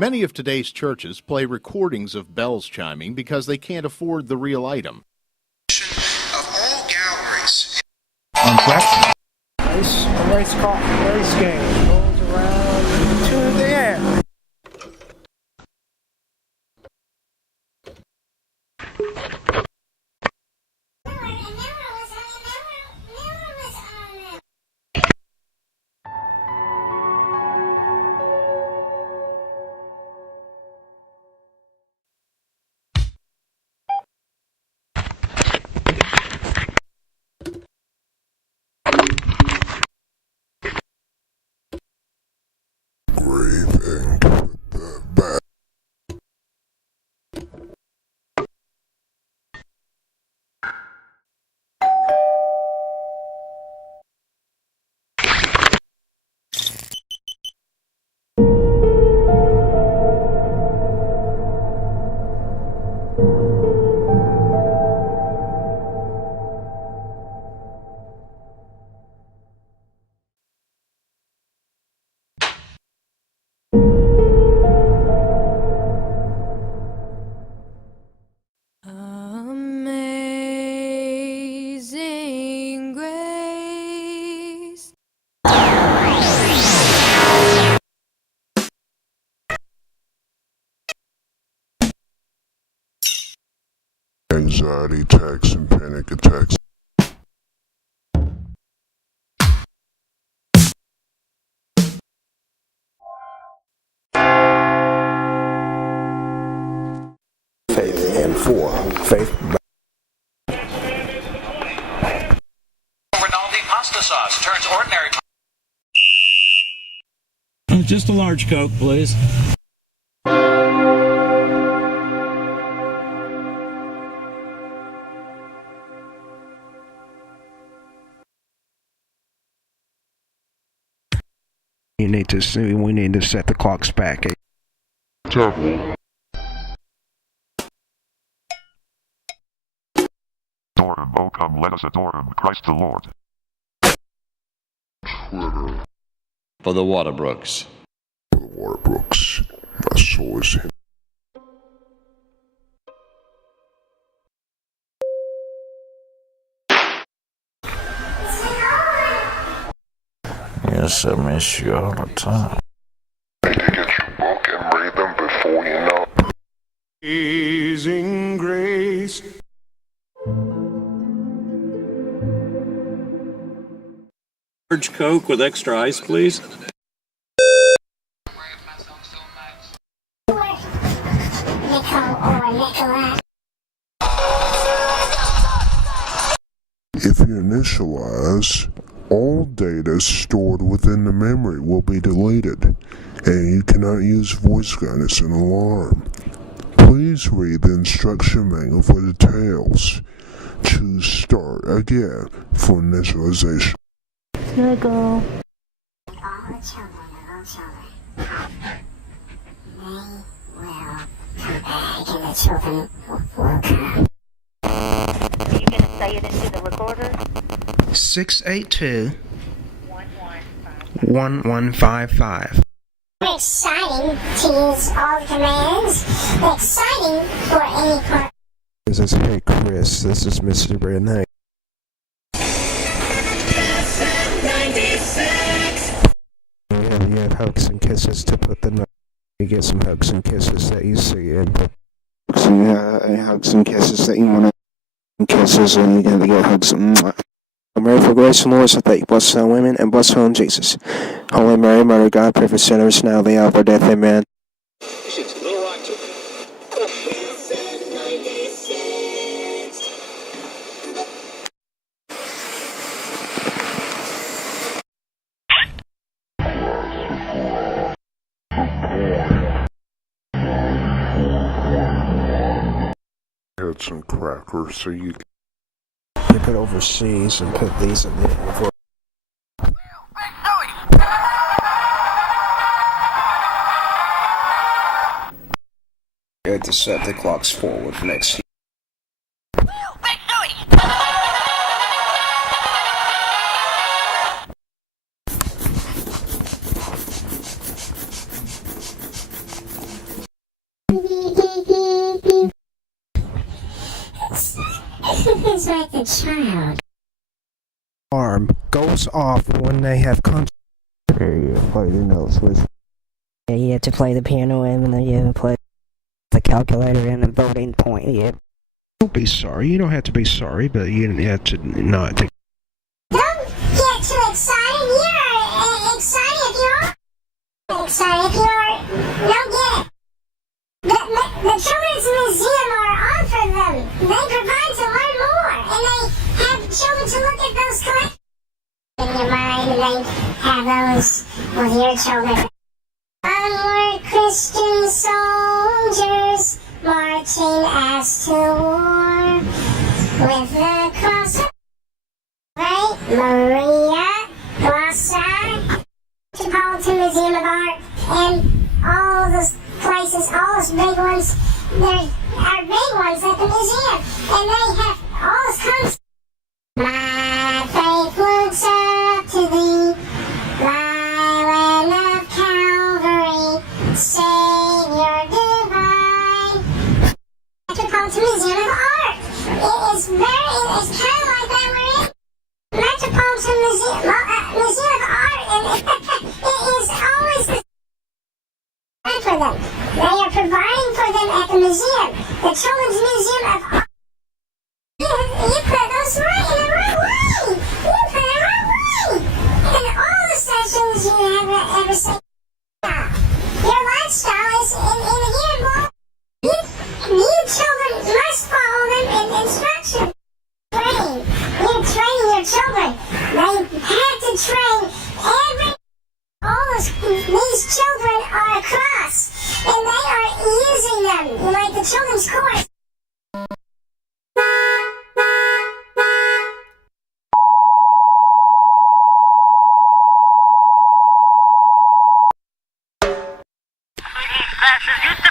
Many of today's churches play recordings of bells chiming because they can't afford the real item. Of all galleries. On question. Race game goes around to the air. Amazing grace. Anxiety attacks and panic attacks. Faith and for faith. Rinaldi pasta sauce turns ordinary. Just a large Coke, please. We need to set the clocks back. Terrible. Adore him, oh come let us adore him, Christ the Lord. Twitter. For the Waterbrooks. For the Waterbrooks. My soul is him. Yes, I miss you all the time. Need to get your book and read them before you know. Amazing grace. Large Coke with extra ice, please. If you initialize, all data stored within the memory will be deleted, and you cannot use voice gun as an alarm. Please read the instruction manual for details. Choose Start again for initialization. Snuggle. All the children, they will come back and the children will come. Are you going to say it into the recorder? 682 1155. Exciting to use all the commands. Exciting for any part. This is Hey Chris, this is Mr. Renee. You have hugs and kisses to put the note. You get some hugs and kisses that you see and put hugs and kisses that you want to kisses and you get hugs. Mary for grace and Lord, so thank you, bless all women and bless her in Jesus. Holy Mary, Mother of God, pray for sinners now, the hour of our death. Amen. Had some crackers so you can. You put overseas and put these in there before. You had to set the clocks forward for next year. It's like a child. Alarm goes off when they have contact. There you go. Play the notes with. Yeah, you have to play the piano and then you have to play the calculator and the voting point. Yeah. Don't be sorry. You don't have to be sorry, but you have to not. Don't get too excited. You're excited if you're excited if you're. Don't get it. The Children's Museum are on for them. They provide to learn more, and they have children to look at those collections in your mind, and they have those with your children. Onward Christian soldiers, marching as to war, with the cross of right, Maria, Glossa, Metropolitan Museum of Art, and all those places, all those big ones. There are big ones at the museum, and they have all those concepts. My faith looks up to thee, thy land of Calvary, Savior divine. Metropolitan Museum of Art. It's kind of like that we're in Metropolitan Museum of Art, and it is always the same for them. They are providing for them at the museum, the Children's Museum of Art. You put those right in the right way. You put it right way. In all the sessions you have ever seen. Your lifestyle is in the yearbook. You children must follow them in instruction. You're training your children. They have to train these children are across, and they are using them like the children's course. Fashion used to